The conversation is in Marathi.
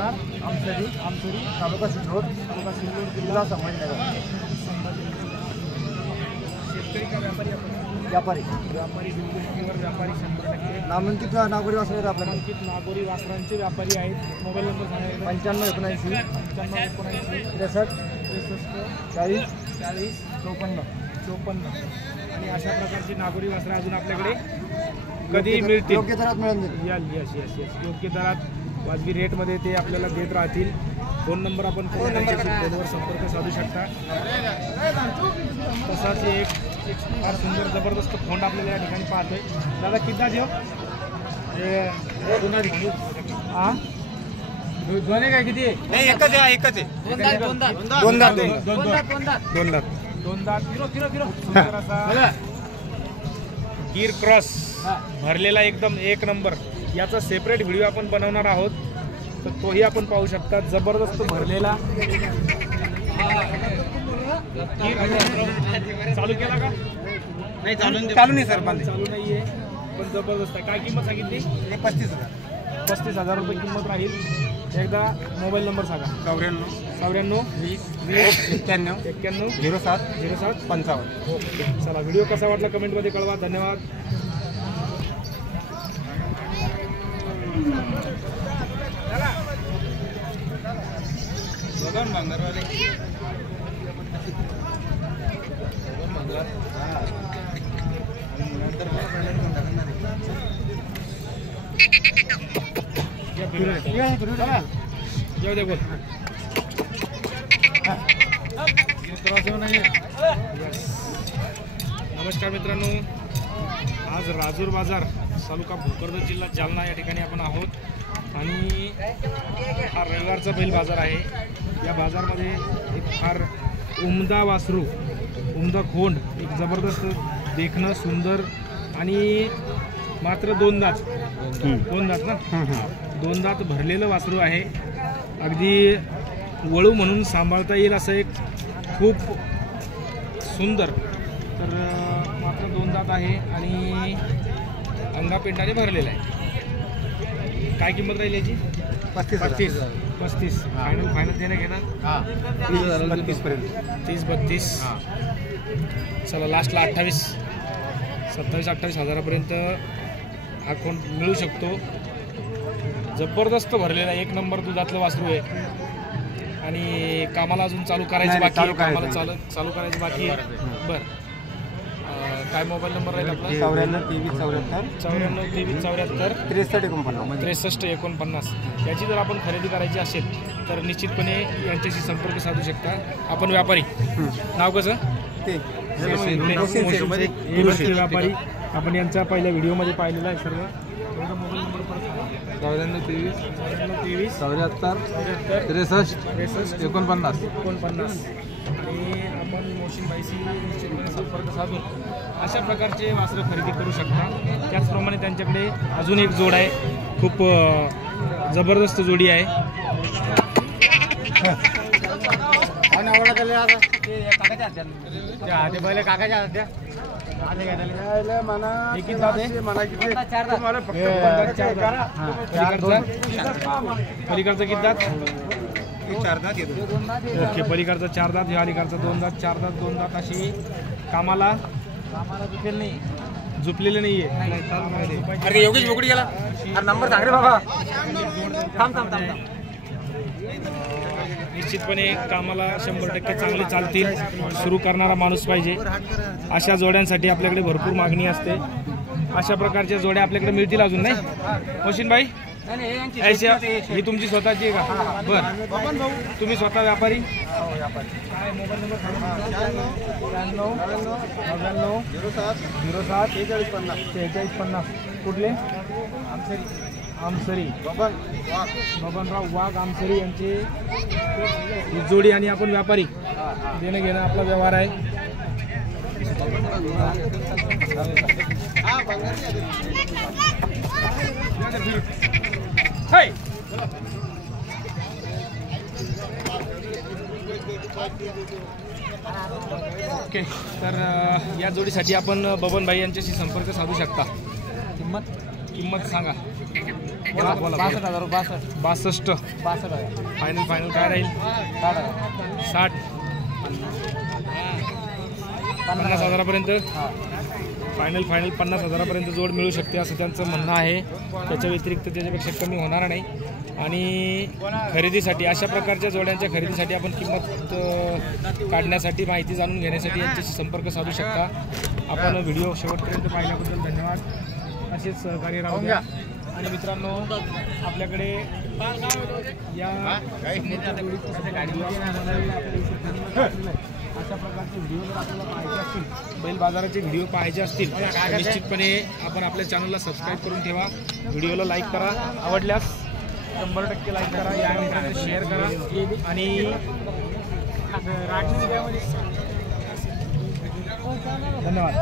राहणार आमसरी तालुका सिल्लोड जिल्हा संभाजीनगर। शेतकरी का व्यापारी? व्यापारी व्यापारी व्यापारी 100%। नामांकित नागोरी वासरे आपल्याकडे नामांकित नागोरी वासरांचे व्यापारी आहेत। मोबाईल नंबर सांगायला 9579 63 40 40 54 आणि अशा प्रकारची नागोरी वासरं अजून आपल्याकडे कधी मिळतील? योग्य दरात मिळेल। यस योग्य दरात वाजवी रेटमध्ये ते आपल्याला देत राहतील। फोन नंबर आपण त्यांच्याशी फोनवर संपर्क साधू शकता। तसाच एक फार सुंदर जबरदस्त फोन आपल्याला या ठिकाणी पाहतोय। दादा किती देऊ? हां दोन काय किती? नाही एकच आहे दोन दात सुंदर असा गिर क्रॉस भरलेला एकदम एक नंबर। याचा सेपरेट व्हिडिओ आपण बनवणार आहोत, तर तोही आपण पाहू शकता। जबरदस्त भरलेला चालू केला का? नाही चालू नाही सर, चालू नाहीये पण जबरदस्त आहे। काय किंमत सांगितली? 35,000 रुपये किंमत राहील। एकदा मोबाईल नंबर सांगा। 94 20 91 07 55। ओके चला, व्हिडिओ कसा वाटला कमेंटमध्ये कळवा। धन्यवाद। जाऊ दे बोल। नमस्कार मित्रांनो, आज राजूर बाजार तालुका भोकरदन जिल्हा जालना या ठिकाणी आपण आहोत आणि हा रविवारचा बैल बाजार आहे। या बाजारमध्ये एक फार उमदा वासरू, उमदा खोंड, एक जबरदस्त देखणं सुंदर आणि मात्र दोन दात ना, दोन दात भरलेलं वासरू आहे। अगदी वळू म्हणून सांभाळता येईल असं एक खूप सुंदर, तर मात्र दोन दात आहे आणि अंगापेंडाने भरलेला आहे। काय किंमत राहील याची? 35 फायनल देणं घेणं 30-32। चला लास्टला 27-28 हजारापर्यंत हा कोण मिळू शकतो। जबरदस्त भरलेला एक नंबर दुधातलं वासरू आहे आणि कामाला अजून चालू करायचं बाकी आहे। चालू करायचं बाकी आहे। बरं, काय मोबाईल नंबर राहील आपला? 94-23-74-63-49। याची जर आपण खरेदी करायची असेल तर निश्चितपणे यांच्याशी संपर्क साधू शकता। आपण व्यापारी, नाव कसं? व्यापारी आपण यांच्या पहिल्या व्हिडिओमध्ये पाहिलेला आहे सर्व। Mobile number 94-23 74 63 49। आणि आपण मोशीनबाईशी निश्चितपणे संपर्क साधून अशा प्रकारचे वासरं खरेदी करू शकता। त्याचप्रमाणे त्यांच्याकडे अजून एक जोड आहे, खूप जबरदस्त जोडी आहे। पलीकडचं किती दात? 4 दात येतो। ओके, पलीकडचा 4 दात, ह्या अलीकडचा 2 दात, 4 दात 2 दात अशी कामाला झुपलेले नाहीये। अरे योगेश बोकडी गेला, नंबर सांग रे बाबा। थांब निश्चितपणे कामाला 100% चांगले चालतील। सुरू करणारा माणूस पाहिजे। अशा जोड्यांसाठी आपल्याकडे भरपूर मागणी असते। अशा प्रकारच्या जोड्या आपल्याकडे मिळतील अजून, नाही मोशीनबाई? ही तुमची स्वतःची आहे का? बरं, तुम्ही स्वतः व्यापारी? काय मोबाईल नंबर? 99 07 4650। कुठले? आमसरी बबनराव वाघ आमसरी यांची जोडी आणि आपण व्यापारी। देणं घेणं आपला व्यवहार आहे। ओके, तर या जोडीसाठी आपण बबन भाई यांच्याशी संपर्क साधू शकता। किंमत सांगा। बोला बोला 62,000 रुपये 62 62,000 फायनल काय राहील 60 50,000पर्यंत फायनल 50,000पर्यंत जोड मिळू शकते असं त्यांचं म्हणणं आहे. त्याच्या व्यतिरिक्त त्याच्यापेक्षा कमी होणार नाही. आणि खरेदीसाठी अशा प्रकारच्या जोड्यांच्या खरेदीसाठी आपण किंमत काढण्यासाठी माहिती जाणून घेण्यासाठी यांच्याशी संपर्क साधू शकता. आपण व्हिडिओ शेवटपर्यंत पाहिल्याबद्दल धन्यवाद. असेच सहकार्य राहू द्या. आणि मित्रांनो आपल्याकडे या अशा प्रकारचे व्हिडिओ जर आपल्याला पाहायचे असतील, बैल बाजाराचे व्हिडिओ पाहायचे असतील तर निश्चितपणे आपण आपल्या चॅनलला सबस्क्राईब करून ठेवा. व्हिडिओला लाईक करा, आवडल्यास 100% लाईक करा, या मित्रांना शेअर करा आणि धन्यवाद.